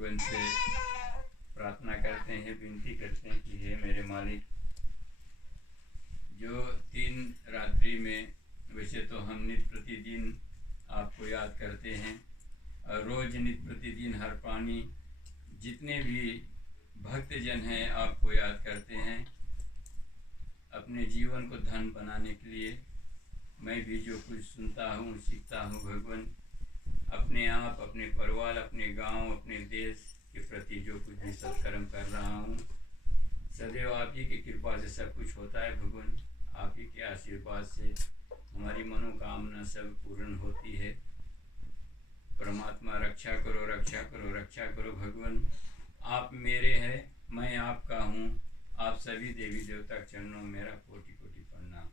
भगवान से प्रार्थना करते हैं, विनती करते हैं कि हे मेरे मालिक, जो 3 रात्रि में वैसे तो हम नित्य प्रतिदिन आपको याद करते हैं और रोज़ नित्य प्रतिदिन हर प्राणी जितने भी भक्तजन हैं आपको याद करते हैं अपने जीवन को धन बनाने के लिए। मैं भी जो कुछ सुनता हूँ सीखता हूँ भगवान, अपने आप, अपने परिवार, अपने गांव, अपने देश के प्रति जो कुछ भी सत्कर्म कर रहा हूँ, सदैव आप ही की कृपा से सब कुछ होता है भगवान। आप ही के आशीर्वाद से हमारी मनोकामना सब पूर्ण होती है। परमात्मा रक्षा करो, रक्षा करो, रक्षा करो भगवान। आप मेरे हैं, मैं आपका हूँ। आप सभी देवी देवता के चरणों में मेरा कोटि कोटि प्रणाम।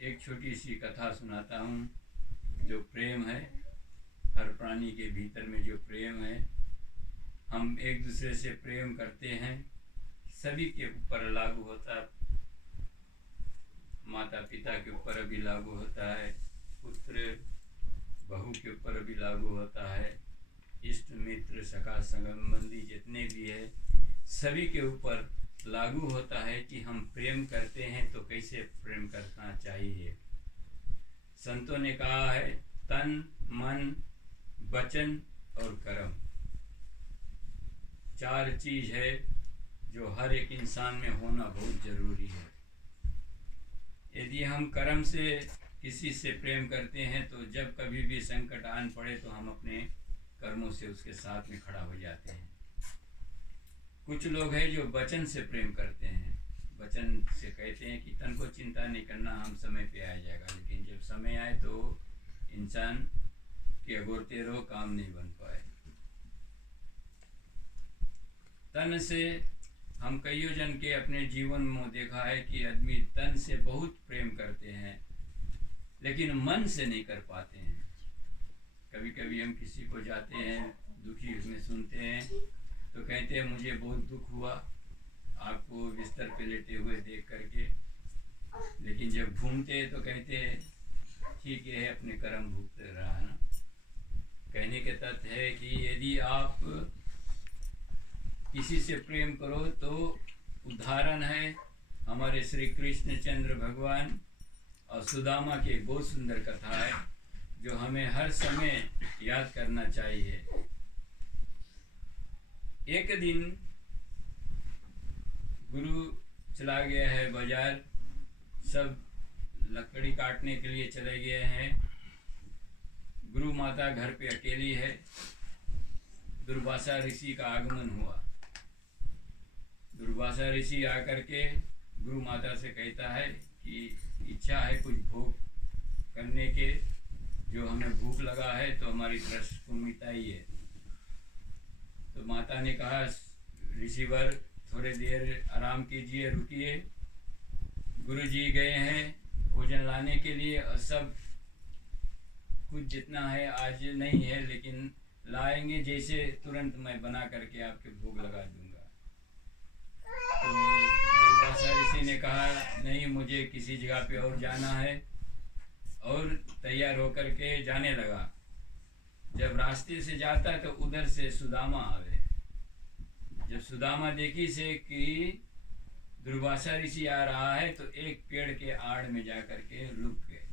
एक छोटी सी कथा सुनाता हूँ। जो प्रेम है, हर प्राणी के भीतर में जो प्रेम है, हम एक दूसरे से प्रेम करते हैं, सभी के ऊपर लागू होता है। माता पिता के ऊपर भी लागू होता है, पुत्र बहू के ऊपर भी लागू होता है, इष्ट मित्र सखा संबंधी जितने भी है सभी के ऊपर लागू होता है कि हम प्रेम करते हैं तो कैसे प्रेम करना चाहिए। संतों ने कहा है तन मन वचन और कर्म 4 चीज है जो हर एक इंसान में होना बहुत जरूरी है। यदि हम कर्म से किसी से प्रेम करते हैं तो जब कभी भी संकट आन पड़े तो हम अपने कर्मों से उसके साथ में खड़ा हो जाते हैं। कुछ लोग हैं जो वचन से प्रेम करते हैं, वचन से कहते हैं कि तन को चिंता नहीं करना, हम समय पे आ जाएगा, लेकिन जब समय आए तो इंसान के अगोरते रहो, काम नहीं बन पाए। तन से हम कईयों जन के अपने जीवन में देखा है कि आदमी तन से बहुत प्रेम करते हैं लेकिन मन से नहीं कर पाते हैं। कभी कभी हम किसी को जाते हैं दुखी में सुनते हैं तो कहते हैं मुझे बहुत दुख हुआ आपको बिस्तर पे लेटे हुए देख करके, लेकिन जब घूमते तो कहते हैं ठीक है अपने कर्म भुगत रहा ना। कहने के तथ्य है कि यदि आप किसी से प्रेम करो तो उदाहरण है हमारे श्री कृष्ण चंद्र भगवान और सुदामा की बहुत सुंदर कथा है जो हमें हर समय याद करना चाहिए। एक दिन गुरु चला गया है बाजार, सब लकड़ी काटने के लिए चले गए हैं। गुरु माता घर पे अकेली है। दुर्वासा ऋषि का आगमन हुआ। दुर्वासा ऋषि आकर के गुरु माता से कहता है कि इच्छा है कुछ भोग करने के, जो हमें भूख लगा है तो हमारी तरस को मिटाइए। तो माता ने कहा ऋषिवर थोड़े देर आराम कीजिए, रुकिए। गुरुजी गए हैं भोजन लाने के लिए और सब कुछ जितना है आज नहीं है लेकिन लाएंगे, जैसे तुरंत मैं बना करके आपके भोग लगा दूंगा। तो दुर्वासा ऋषि ने कहा नहीं, मुझे किसी जगह पे और जाना है, और तैयार होकर के जाने लगा। जब रास्ते से जाता है तो उधर से सुदामा आवे। जब सुदामा देखी से कि दुर्वासा ऋषि आ रहा है तो एक पेड़ के आड़ में जाकर के रुक गए।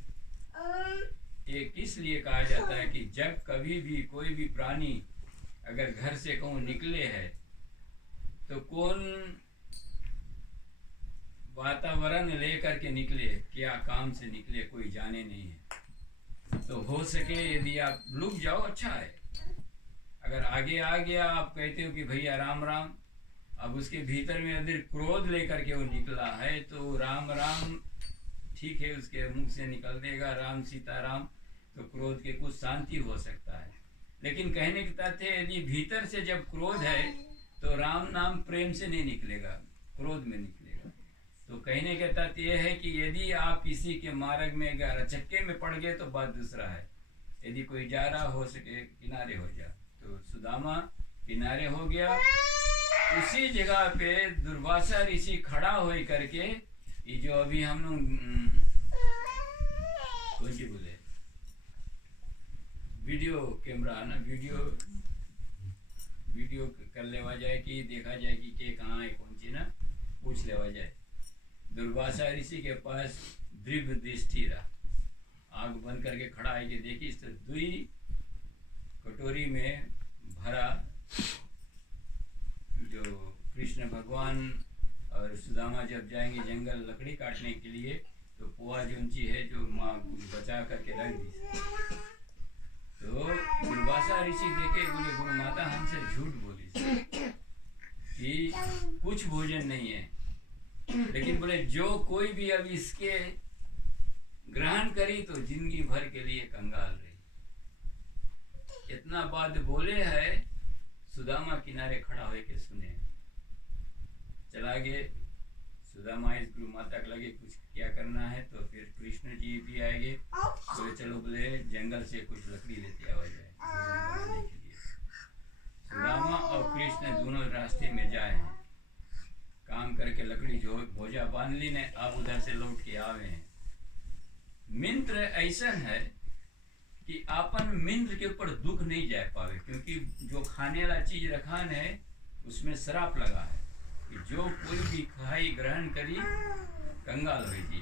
एक इसलिए कहा जाता है कि जब कभी भी कोई भी प्राणी अगर घर से कहूँ निकले है तो कौन वातावरण लेकर के निकले, क्या काम से निकले, कोई जाने नहीं है। तो हो सके यदि आप रुक जाओ अच्छा है। अगर आगे आ गया आप कहते हो कि भैया राम राम, अब उसके भीतर में यदि क्रोध लेकर के वो निकला है तो राम राम ठीक है उसके मुख से निकल देगा राम सीता राम, तो क्रोध के कुछ शांति हो सकता है। लेकिन कहने के तथ्य यदि भीतर से जब क्रोध है तो राम नाम प्रेम से नहीं निकलेगा, क्रोध में निकलेगा। तो कहने के तथ्य यह है कि यदि आप किसी के मार्ग में अगर चक्के में पड़ गए तो बात दूसरा है। यदि कोई जा रहा हो सके किनारे हो जा। तो सुदामा किनारे हो गया। उसी जगह पे दुर्वासा ऋषि खड़ा हो करके ये जो अभी हम लोग कौन सी बोले वीडियो कैमरा ना वीडियो कर लेवा जाए कि देखा जाए कि के कहाँ है कौन सी ना पूछ लेवा जाए। दुर्वासा ऋषि के पास दिव्य दृष्टि रहा, आग बंद करके खड़ा है कि देखी तो दुई कटोरी में भरा जो कृष्ण भगवान और सुदामा जब जाएंगे जंगल लकड़ी काटने के लिए तो पोहा जो ऊंची है जो माँ बचा करके रख दी। तो दुर्वासा ऋषि देखे बोले गुरु माता हमसे झूठ बोली कि कुछ भोजन नहीं है, लेकिन बोले जो कोई भी अब इसके ग्रहण करी तो जिंदगी भर के लिए कंगाल रही। इतना बात बोले है, सुदामा किनारे खड़ा होके के सुने, चला गए। सुदामा इस गुरु माता को लगे कुछ क्या करना है, तो फिर कृष्ण जी भी आएंगे, बोले चलो बोले जंगल से कुछ लकड़ी लेते आवा जाए भोजन के लिए। सुदामा और कृष्ण दोनों रास्ते में जाए हैं, काम करके लकड़ी जो भोजा बांध ली ने, अब उधर से लौट के आवे हैं। मित्र ऐसा है कि अपन मित्र के ऊपर दुख नहीं जा पावे, क्योंकि जो खाने वाला चीज रखान है उसमें श्राप लगा है कि जो कोई भी खाई ग्रहण करी कंगाल हो जी।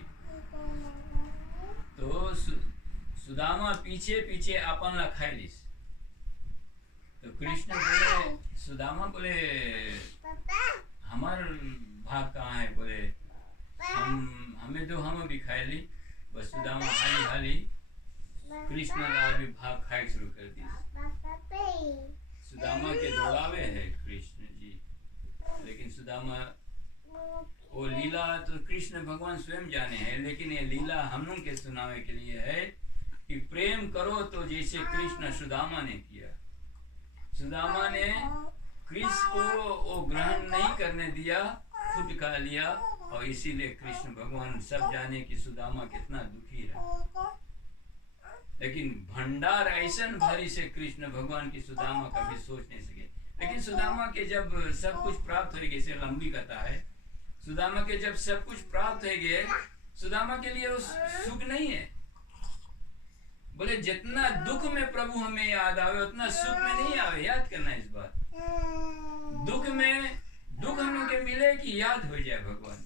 तो सुदामा पीछे पीछे अपन ला खाई लिस। तो कृष्ण बोले, सुदामा बोले हमार भाग कहाँ है, बोले हमें दो, हम भी खाए ली। बस सुदामा हाली हाली कृष्ण ने भी भाग खाए शुरू कर दी। सुदामा के दौड़ावे है कृष्ण जी, लेकिन सुदामा वो लीला तो कृष्ण भगवान स्वयं जाने हैं, लेकिन ये लीला हम लोग के सुनावे के लिए है कि प्रेम करो तो जैसे कृष्ण सुदामा ने किया। सुदामा ने कृष्ण को वो ग्रहण नहीं करने दिया, खुद खा लिया, और इसीलिए कृष्ण भगवान सब जाने कि सुदामा कितना दुखी रहा। लेकिन भंडार ऐसा भारी से कृष्ण भगवान की सुदामा कभी सोच नहीं सके। लेकिन सुदामा के जब सब कुछ प्राप्त हो गए, से लंबी कथा है, सुदामा के जब सब कुछ प्राप्त हो गए, सुदामा के लिए वो सुख नहीं है। बोले जितना दुख में प्रभु हमें याद आवे उतना सुख में नहीं आवे। याद करना इस बात, दुख में दुख हम के मिले कि याद हो जाए भगवान,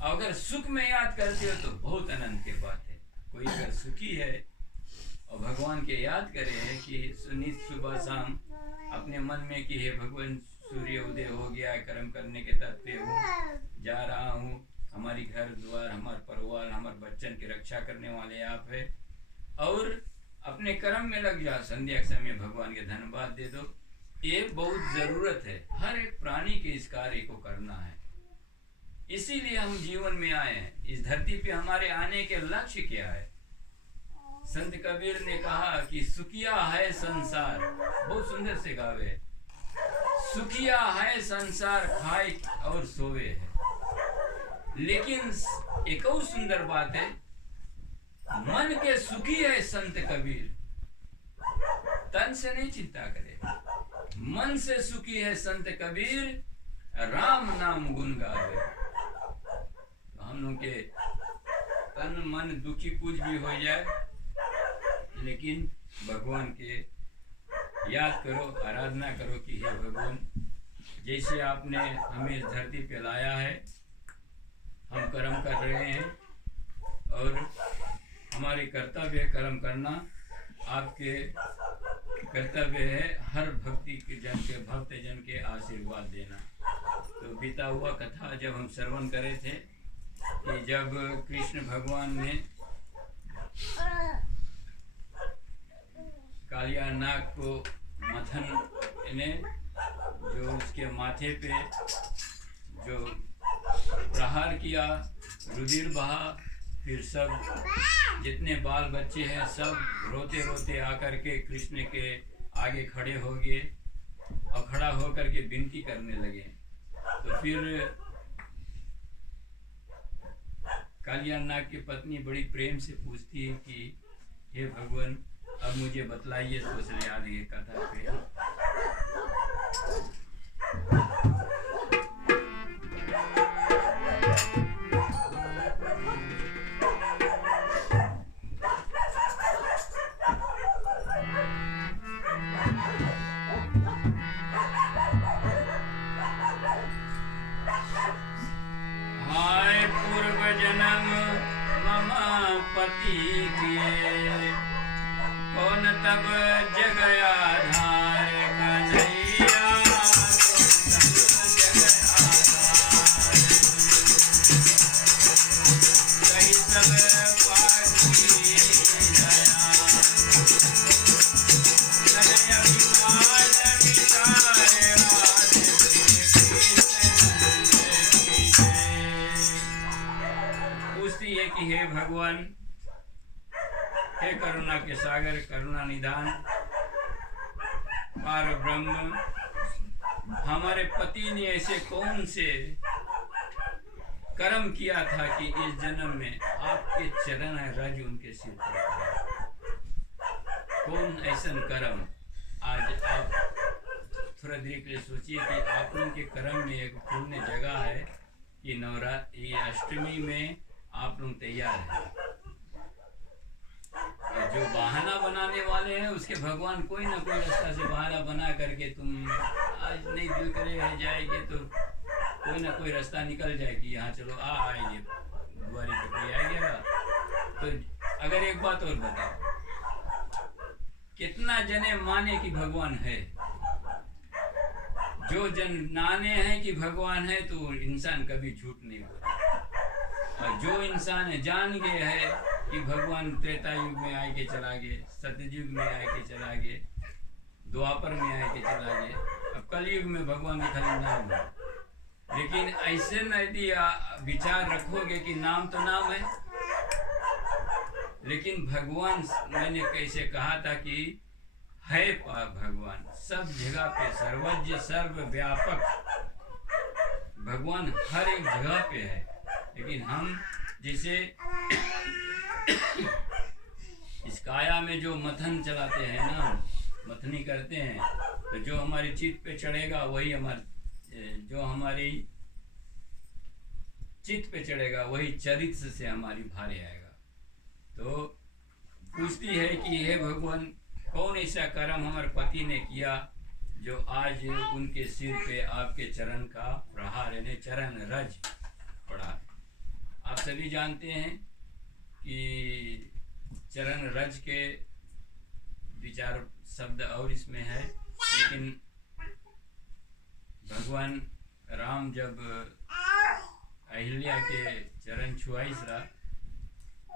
और अगर सुख में याद करते हो तो बहुत आनंद की बात है। कोई अगर सुखी है और भगवान के याद करे कि सुनित सुबह शाम अपने मन में कि हे भगवान सूर्य उदय हो गया, कर्म करने के तत्व हूँ, जा रहा हूँ, हमारी घर द्वार, हमारा परिवार, हमारे बच्चन की रक्षा करने वाले आप है, और अपने कर्म में लग जा, संध्या के समय भगवान के धन्यवाद दे दो। ये बहुत जरूरत है, हर एक प्राणी के इस कार्य को करना है। इसीलिए हम जीवन में आए हैं। इस धरती पे हमारे आने के लक्ष्य क्या है? संत कबीर ने कहा कि सुखिया है संसार, बहुत सुंदर से गावे, सुखिया है संसार खाए और सोवे है। लेकिन एक और सुंदर बात है, मन के सुखी है संत कबीर, तन से नहीं चिंता करे। मन से सुखी है संत कबीर, राम नाम गुण गावे। तो हम लोग के तन मन दुखी कुछ भी हो जाए, लेकिन भगवान के याद करो, आराधना करो कि हे भगवान, जैसे आपने हमें इस धरती पे लाया है, हम कर्म कर रहे हैं और हमारी कर्तव्य है कर्म करना, आपके कर्तव्य है हर भक्ति के भक्त जन के आशीर्वाद देना। तो बीता हुआ कथा जब हम श्रवण करे थे कि जब कृष्ण भगवान ने कालिया नाग को मथन ने जो उसके माथे पे जो प्रहार किया, रुधिर बहा, फिर सब जितने बाल बच्चे हैं सब रोते रोते आकर के कृष्ण के आगे खड़े हो गए और खड़ा होकर के विनती करने लगे। तो फिर कालिया नाग की पत्नी बड़ी प्रेम से पूछती है कि हे भगवान, अब मुझे बतलाइए। तो उसने आगे कथा पे किए, कौन तब जग आधार कन्हैया, कौन तब जग आधार, कई सब पाखी दया, तन अभिमान विचारे आदि पूछती है कि हे भगवान, हे करुणा के सागर, करुणा निधान, पार ब्रह्म, हमारे पति ने ऐसे कौन से कर्म किया था कि इस जन्म में आपके चरण रज उनके सिर पर, कौन ऐसा कर्म। आज आप थोड़ा देर के लिए सोचिए कि आप लोगों के कर्म में एक पुण्य जगह है कि ये अष्टमी में आप लोग तैयार हैं। जो बहाना बनाने वाले हैं उसके भगवान कोई ना कोई रास्ता से बहाना बना करके, तुम आज नहीं दिल करे रह जाएंगे तो कोई ना कोई रास्ता निकल जाएगी, यहाँ चलो आइए द्वारी पे कोई आएगा। तो अगर एक बात और बताओ, कितना जने माने कि भगवान है? जो जन माने हैं कि भगवान है तो इंसान कभी झूठ नहीं बोलता, और जो इंसान जान गए है कि भगवान त्रेता युग में आए के चला गए, सतयुग में आए के चला गए, द्वापर में आए के चला गए, अब कलयुग में भगवान का खाली नाम है। लेकिन ऐसे न यदि विचार रखोगे कि नाम तो नाम है, लेकिन भगवान, मैंने कैसे कहा था कि है भगवान सब जगह पे, सर्वज्ञ सर्वव्यापक, भगवान हर एक जगह पे है। लेकिन हम जैसे इस काया में जो मथन चलाते हैं ना, मथनी करते हैं, तो जो हमारी चित्त पे चढ़ेगा वही जो हमारी चित्त पे चढ़ेगा वही चरित्र से हमारी भारे आएगा। तो पूछती है कि हे भगवान, कौन ऐसा कर्म हमारे पति ने किया जो आज उनके सिर पे आपके चरण का प्रहार यानी चरण रज पड़ा। आप सभी जानते हैं कि चरण रज के विचार शब्द और इसमें है, लेकिन भगवान राम जब अहिल्या के चरण छुआई रहा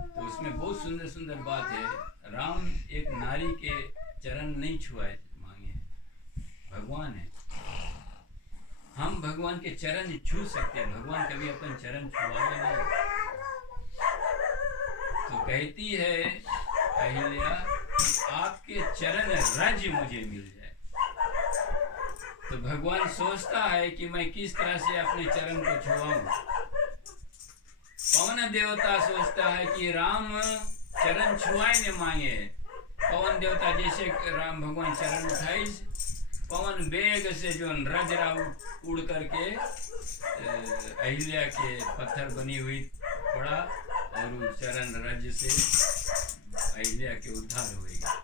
तो उसमें बहुत सुंदर सुंदर बात है। राम एक नारी के चरण नहीं छुआए मांगे हैं, भगवान है। हम भगवान के चरण छू सकते हैं, भगवान कभी अपन चरण छुआए नहीं। तो कहती है अहिल्या, आपके चरण रज मुझे मिल जाए। तो भगवान सोचता है कि मैं किस तरह से अपने चरण को छुआऊं। पवन देवता सोचता है कि राम चरण छुआए ने मांगे। पवन देवता जैसे राम भगवान चरण उठाई, पवन बेग से जो रज उड़ करके अहिल्या के पत्थर बनी हुई पड़ा और चरण रज से अहिल्या के उद्धार हुएगा।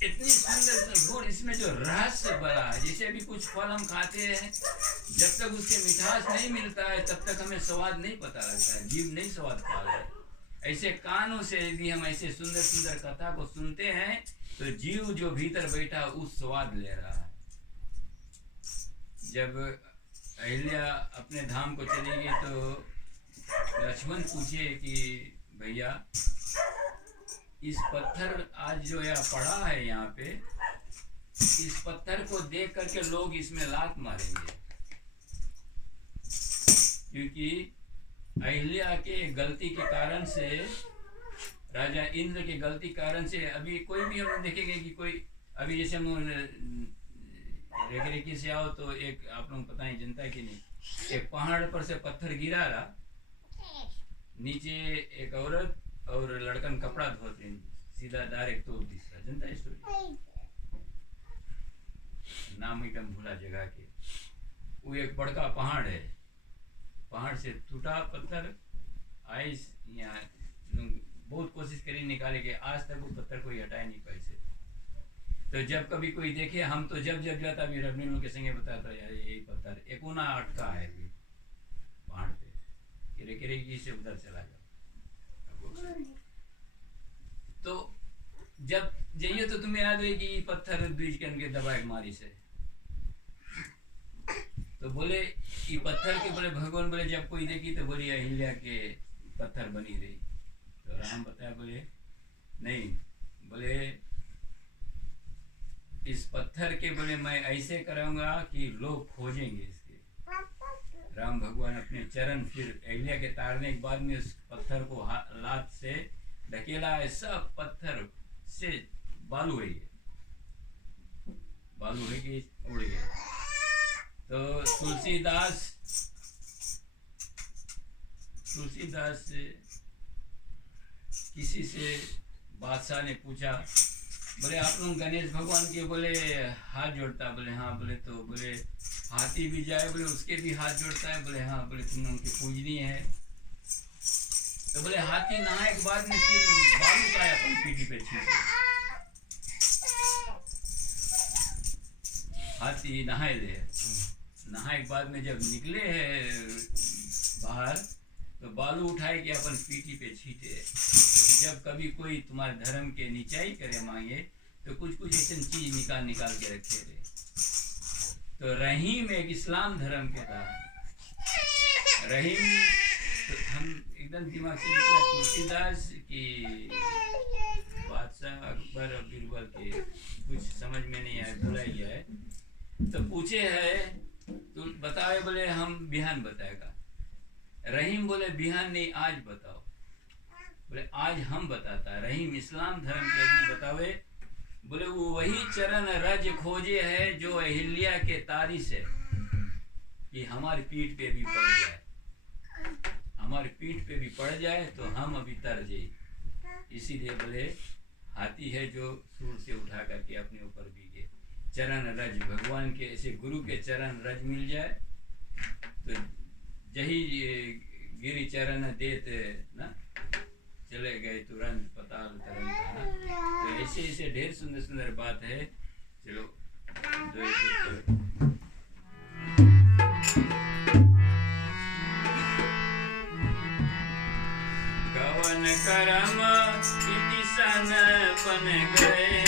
इतनी सुंदर गुण इसमें जो रहस्य बड़ा है। जैसे अभी कुछ फल हम खाते हैं, जब तक उसके मिठास नहीं मिलता है तब तक हमें स्वाद नहीं पता लगता है, जीव नहीं स्वाद पा रहा है। ऐसे कानों से यदि हम ऐसे सुंदर सुंदर कथा को सुनते हैं तो जीव जो भीतर बैठा उस स्वाद ले रहा है। जब अहिल्या अपने धाम को चली गई तो लक्ष्मण पूछे कि भैया, इस पत्थर आज जो यहाँ पड़ा है यहाँ पे, इस पत्थर को देख करके लोग इसमें लात मारेंगे, क्योंकि अहिल्या के गलती के कारण से, राजा इंद्र के गलती कारण से, अभी कोई भी हम देखेंगे कि कोई अभी जैसे हम रेखी से आओ तो एक आप लोग पता है जनता की नहीं, एक पहाड़ पर से पत्थर गिरा रहा, नीचे एक औरत और लड़कन कपड़ा धोते सीधा डायरेक्ट तोड़ दिया। जनता स्टोरी नाम एकदम भूला जगह के। वो एक बड़का पहाड़ है, पहाड़ से टूटा पत्थर आए यहाँ, बहुत कोशिश करी निकाले के, आज तक वो पत्थर कोई हटाए नहीं पाए से। तो जब कभी कोई देखे, हम तो जब जाता भी रबनीलों के संगे बताता यार यही पत्थर एक उना अटका है पहाड़ पे, किरे से उधर चला जाओ। जब जाइए तो तुम्हें याद है कि पत्थर द्विज के दबाए मारी से, तो बोले ये पत्थर के बोले भगवान बोले जब कोई देखी तो बोली अहिल्या के पत्थर बनी रही। तो राम बताया बोले नहीं, बोले इस पत्थर के बोले मैं ऐसे कराऊंगा कि लोग खोजेंगे इसके। राम भगवान अपने चरण फिर अहिल्या के ताड़ने के बाद में उस पत्थर को लात से ढकेला, ऐसा पत्थर से बालू है, बालू है कि उड़ गया। तो तुलसीदास किसी से बादशाह ने पूछा, बोले आप लोग गणेश भगवान के बोले हाथ जोड़ता, बोले हाँ, बोले तो बोले हाथी भी जाए बोले उसके भी हाथ जोड़ता है, बोले हाँ, बोले तुम उनकी पूजनीय है। तो बोले हाथी नहाए के बाद में फिर बालू का अपन पीठी पे छींटे, हाथी नहाए ले, नहाए के बाद में जब निकले हैं बाहर तो बालू उठाए के अपन पीठी पे छींटे। जब कभी कोई तुम्हारे धर्म के नीचाई करे मांगे तो कुछ कुछ ऐसे चीज निकाल निकाल के रखे रहे। तो रहीम एक इस्लाम धर्म के था, रहीम तो हम एकदम दिमाग से निकला, तुलसीदास की बादशाह अकबर और बीरबल के कुछ समझ में नहीं आया, भुला ही है। तो पूछे है तो बताए, बोले हम बिहान बताएगा। रहीम बोले बिहान नहीं, आज बताओ। बोले आज हम बताता। रहीम इस्लाम धर्म के आदमी बतावे, बोले वो वही चरण रज खोजे है जो अहिल्या के तारी से कि हमारी पीठ पे भी पड़ जाए, हमारी पीठ पे भी पड़ जाए तो हम अभी तर जाए। इसीलिए बोले हाथी है जो सूर से उठा करके अपने ऊपर बीगे। चरण रज भगवान के ऐसे गुरु के चरण रज मिल जाए तो जही गिरी चरण देते ना चले गए तुरंत पताल तरंत है ना। तो ऐसे ऐसे ढेर सुंदर सुंदर बात है। चलो कवन करम इति सन बन गए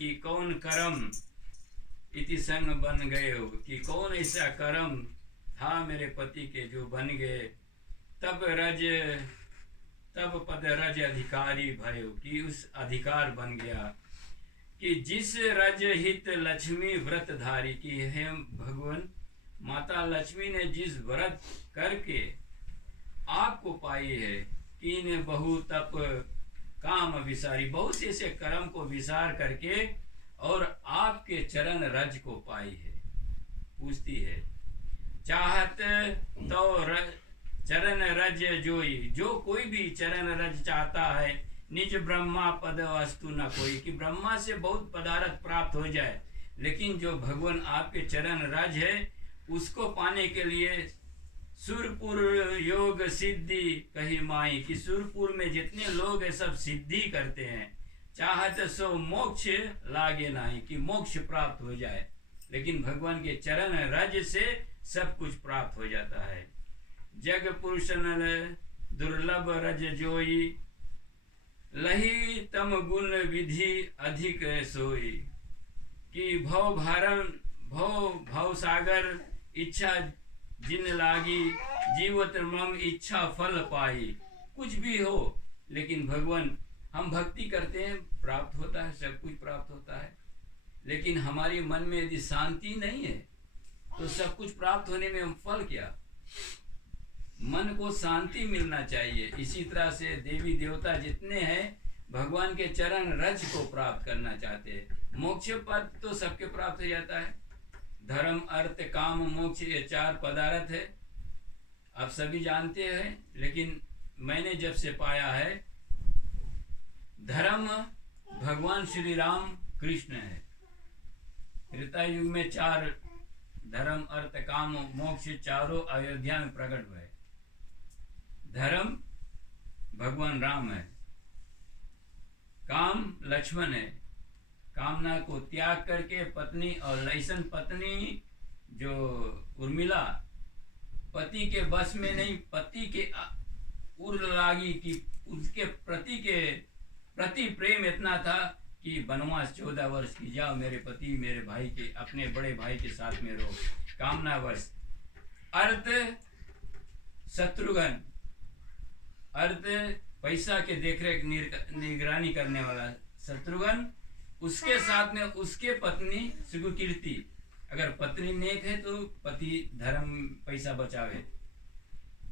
कि कौन कर्म इति संग बन गए हो, कि कौन ऐसा कर्म था मेरे पति के जो बन गए, तब पद रज अधिकारी भयो, कि उस अधिकार बन गया, कि जिस रज हित लक्ष्मी व्रत धारी, की है भगवान माता लक्ष्मी ने जिस व्रत करके आपको पाई है, कि ने बहु तप काम विसारी, बहुत से ऐसे कर्म को विसार करके और आपके चरण रज को पाई है। पूछती है चाहत तो चरण रज जोई, जो कोई भी चरण रज चाहता है, निज ब्रह्मा पद वस्तु न कोई, कि ब्रह्मा से बहुत पदार्थ प्राप्त हो जाए, लेकिन जो भगवान आपके चरण रज है उसको पाने के लिए सुरपुर योग सिद्धि कही माई, कि सुरपुर में जितने लोग हैं सब सिद्धि करते हैं, चाहत सो मोक्ष लागे नहीं, कि मोक्ष प्राप्त हो जाए, लेकिन भगवान के चरण रज से सब कुछ प्राप्त हो जाता है। जग पुरुष दुर्लभ रज जोई, लही तम गुण विधि अधिक सोई, कि भव सागर इच्छा जिन लागी, जीवत मम इच्छा फल पाई। कुछ भी हो, लेकिन भगवान हम भक्ति करते हैं, प्राप्त होता है, सब कुछ प्राप्त होता है, लेकिन हमारी मन में यदि शांति नहीं है तो सब कुछ प्राप्त होने में हम फल क्या। मन को शांति मिलना चाहिए। इसी तरह से देवी देवता जितने हैं भगवान के चरण रज को प्राप्त करना चाहते हैं। मोक्ष पद तो सबके प्राप्त हो जाता है, धर्म अर्थ काम मोक्ष ये 4 पदार्थ है, आप सभी जानते हैं, लेकिन मैंने जब से पाया है धर्म भगवान श्री राम कृष्ण है। त्रेता युग में 4 धर्म अर्थ काम मोक्ष चारों अयोध्या में प्रकट हुए। धर्म भगवान राम है, काम लक्ष्मण है, कामना को त्याग करके पत्नी और लैसन पत्नी जो उर्मिला पति के बस में नहीं, पति के उर लागी, कि उसके प्रति प्रेम इतना था कि वनवास 14 वर्ष की, जाओ मेरे पति मेरे भाई के अपने बड़े भाई के साथ में रहो, कामनावश। अर्थ शत्रुघ्न, अर्थ पैसा के देखरेख निगरानी करने वाला शत्रुघ्न, उसके साथ में उसके पत्नी सुकीर्ति। अगर पत्नी नेक है तो पति धर्म पैसा बचावे।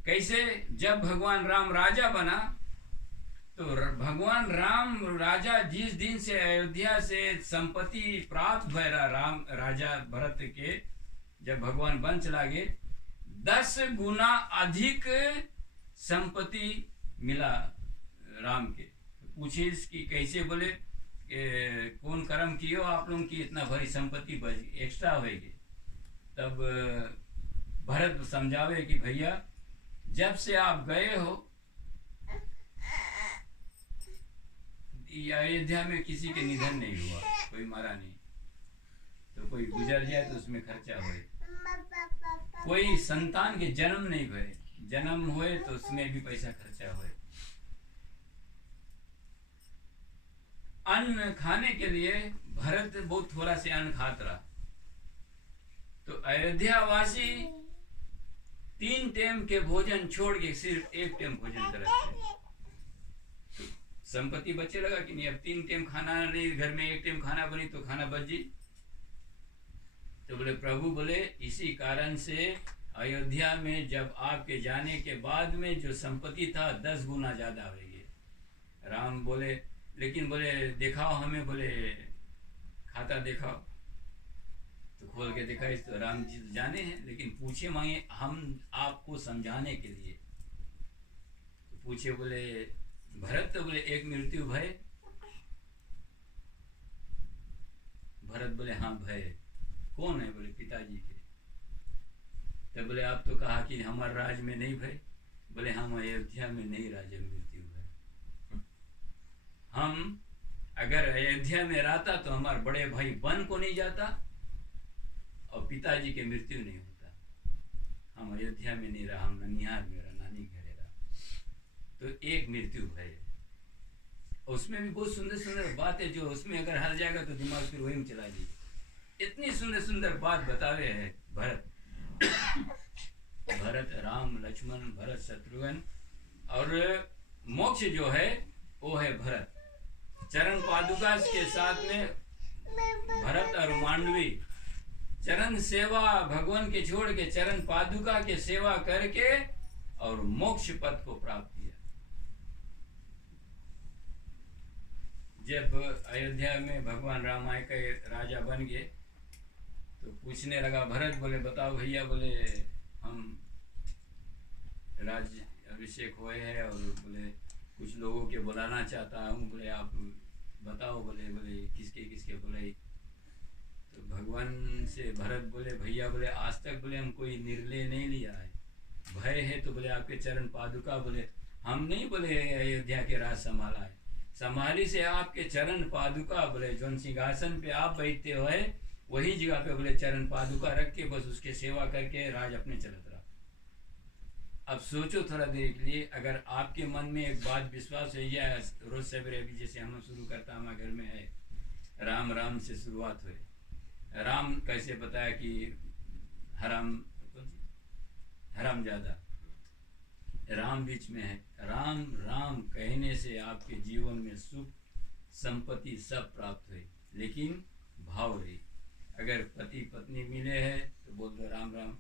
कैसे? जब भगवान राम राजा बना तो भगवान राम राजा जिस दिन से अयोध्या से संपत्ति प्राप्त भरा राम राजा भरत के, जब भगवान वन चला गए 10 गुना अधिक संपत्ति मिला राम के। पूछे कि कैसे? बोले कौन कर्म कियो आप लोगों की इतना भरी संपत्ति एक्स्ट्रा होगी। तब भरत समझावे कि भैया जब से आप गए हो अयोध्या में किसी के निधन नहीं हुआ, कोई मरा नहीं, तो कोई गुजर जाए तो उसमें खर्चा होए, कोई संतान के जन्म नहीं हुए, जन्म हुए तो उसमें भी पैसा खर्चा हुए। अन्न खाने के लिए भरत बहुत थोड़ा से अन्न खाता रहा, तो अयोध्या वासी 3 टाइम के भोजन छोड़ के सिर्फ 1 टाइम भोजन करते हैं। तो संपत्ति बचे लगा कि नहीं, अब 3 टाइम खाना नहीं, घर में 1 टाइम खाना बनी तो खाना बच जी। तो बोले प्रभु, बोले इसी कारण से अयोध्या में जब आपके जाने के बाद में जो संपत्ति था 10 गुना ज्यादा होगी। राम बोले लेकिन बोले दिखाओ हमें, बोले खाता दिखाओ। तो खोल के दिखाई तो राम जी तो जाने हैं, लेकिन पूछे मांगे हम आपको समझाने के लिए। तो पूछे बोले भरत, तो बोले एक मृत्यु भय। भरत बोले हाँ भय। कौन है? बोले पिताजी के। तो बोले आप तो कहा कि हमारे राज में नहीं भय। बोले हम अयोध्या में नहीं राजा मृत्यु भय। हम अगर अयोध्या में रहता तो हमारे बड़े भाई वन को नहीं जाता और पिताजी के मृत्यु नहीं होता। हम अयोध्या में नहीं रहा, हम ननिहाल में रहा, नानी घरे रहा। तो एक मृत्यु भय। उसमें भी बहुत सुंदर सुंदर बात है, जो उसमें अगर हार जाएगा तो दिमाग फिर वही में चला जाए। इतनी सुंदर सुंदर बात बतावे है भरत। भरत, राम, लक्ष्मण, भरत, शत्रुघ्न, और मोक्ष जो है वो है भरत। चरण पादुका के साथ में भरत और मांडवी चरण सेवा, भगवान के छोड़ के चरण पादुका के सेवा करके और मोक्ष पद को प्राप्त किया। जब अयोध्या में भगवान राम आए के राजा बन गए तो पूछने लगा भरत, बोले बताओ भैया, बोले हम राज्य अभिषेक हुए हैं और बोले कुछ लोगों के बुलाना चाहता हूँ, बोले आप बताओ, बोले बोले किसके किसके बुलाई। तो भगवान से भरत बोले भैया, बोले आज तक बोले हम कोई निर्णय नहीं लिया है, भय है तो बोले आपके चरण पादुका, बोले हम नहीं बोले अयोध्या के राज संभाला है, संभाली से आपके चरण पादुका, बोले जो सिंहासन पे आप बैठते हो है वही जगह पे बोले चरण पादुका रख के बस उसके सेवा करके राज अपने चलत रहा। अब सोचो थोड़ा देर के लिए, अगर आपके मन में एक बात विश्वास हो जाए, रोज सवेरे अभी जैसे हम शुरू करता हमारे घर में है, राम राम से शुरुआत हुए। राम कैसे बताया कि हराम, हराम ज्यादा, राम बीच में है। राम राम कहने से आपके जीवन में सुख संपत्ति सब प्राप्त हुए, लेकिन भाव रही। अगर पति पत्नी मिले हैं तो बोल दो राम राम,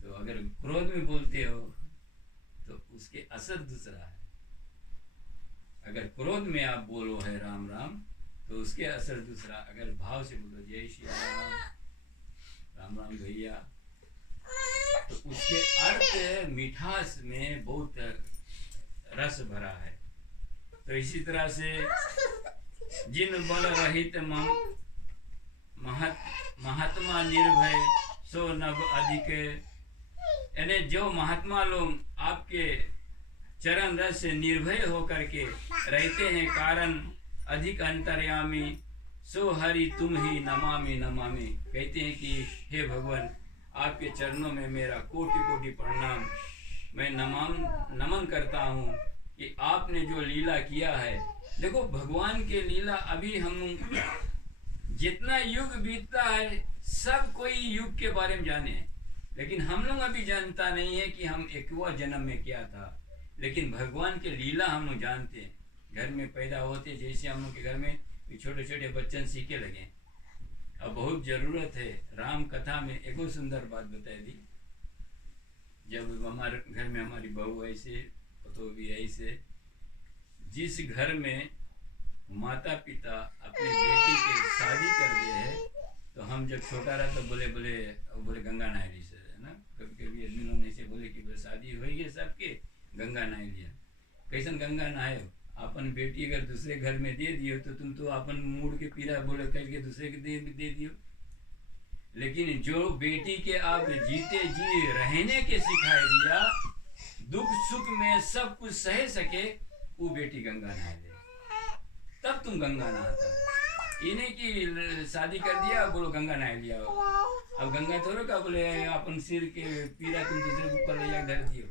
तो अगर क्रोध में बोलते हो तो उसके असर दूसरा है। अगर क्रोध में आप बोलो है राम राम तो उसके असर दूसरा। अगर भाव से बोलो जय श्री राम, राम राम भैया, तो उसके अर्थ मिठास में बहुत रस भरा है। तो इसी तरह से जिन बल रहित महात्मा निर्भय सो नभ अधिक, यानी जो महात्मा लोग आपके चरण रस से निर्भय होकर के रहते हैं, कारण अधिक अंतर्यामी सो हरि तुम ही नमामि नमामि, कहते हैं कि हे भगवान आपके चरणों में मेरा कोटि कोटि प्रणाम, मैं नमन करता हूँ कि आपने जो लीला किया है। देखो भगवान के लीला, अभी हम जितना युग बीतता है सब कोई युग के बारे में जाने हैं, लेकिन हम लोग अभी जानता नहीं है कि हम 21वां जन्म में क्या था। लेकिन भगवान के लीला हम लोग जानते हैं। घर में पैदा होते जैसे हम लोग के घर में छोटे छोटे बच्चन सीखे लगे। अब बहुत ज़रूरत है, राम कथा में एक सुंदर बात बताई दी। जब हमारे घर में हमारी बहू ऐसे पतो भी ऐसे, जिस घर में माता पिता अपने बेटी के शादी कर दे है, तो हम जब छोटा रहा तो बोले गंगा नहायली से, है ना। कभी कभी आदमी लोग ऐसे बोले कि शादी हो गई सबके, गंगा नहा लिया। कैसन गंगा नहाए, अपन बेटी अगर दूसरे घर में दे दियो तो तुम तो अपन मुड़ के पीरा बोले करके दूसरे के दे दियो। लेकिन जो बेटी के आप जीते जी रहने के सिखाए दिया, दुख सुख में सब कुछ सह सके, वो बेटी गंगा नहा ले, तब तुम गंगा नहाता है। ये नहीं कि शादी कर दिया बोलो गंगा नहा लिया। अब गंगा थोड़ा का बोले अपन सिर के पीरा तुम दूसरे के ऊपर ले जा धर दियो,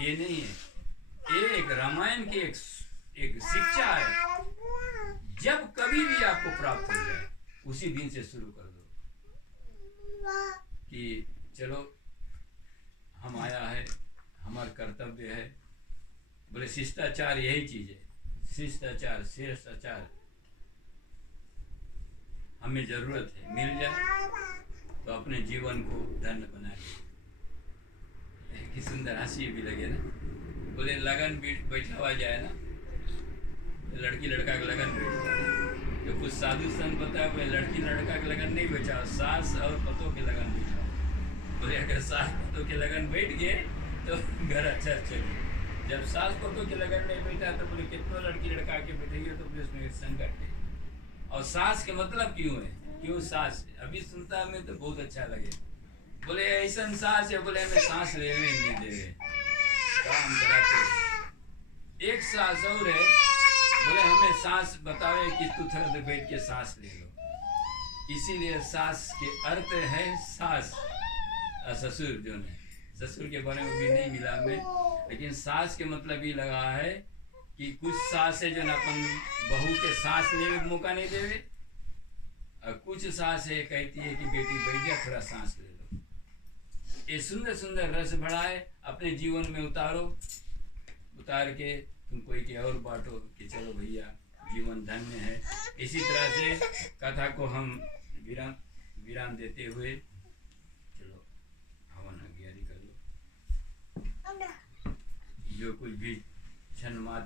ये नहीं है। ये एक रामायण की एक शिक्षा है। जब कभी भी आपको प्राप्त हो जाए उसी दिन से शुरू कर दो कि चलो हम आया है, हमारा कर्तव्य है। बोले शिष्टाचार यही चीज है, शिष्टाचार शिष्टाचार हमें जरूरत है। मिल जाए तो अपने जीवन को धन्य बना ले। कि सुंदर हंसी भी लगे ना। बोले लगन बैठा हुआ जाए ना, लड़की लड़का का लगन बैठा, जो कुछ साधु संत बताया बोले लड़की लड़का के लगन नहीं बैठा, सास और पतों के लगन बैठा। बोले अगर सास पतों के लगन बैठ गए तो घर अच्छा चले। जब सास पतों के लगन नहीं बैठा तो बोले कितना लड़की लड़का के बैठेगी तो फिर उसमें संकट है। और सास के मतलब क्यों है, क्यों सास, अभी सुनता हमें तो बहुत अच्छा लगे। बोले ऐसा सास है, बोले हमें सांस लेने नहीं दे रहे, काम कराते। एक सास और है, बोले हमें सांस बतावे कि तू थोड़ा देर बैठ के सांस ले लो। इसीलिए सास के अर्थ है सास, ससुर जो है। ससुर के बारे में भी नहीं मिला हमें, लेकिन सास के मतलब ये लगा है कि कुछ सास है जो न अपन बहू के सांस लेने का मौका नहीं देवे, और कुछ सास है कहती है कि बेटी बैठ जा थोड़ा सांस ले लो। ये सुंदर सुंदर रस भरा है, अपने जीवन में उतारो, उतार के तुम कोई के और बांटो कि चलो भैया जीवन धन्य है। इसी तरह से कथा को हम विराम देते हुए चलो हवन हगियारी कर लो। जो कुछ भी क्षण मात्र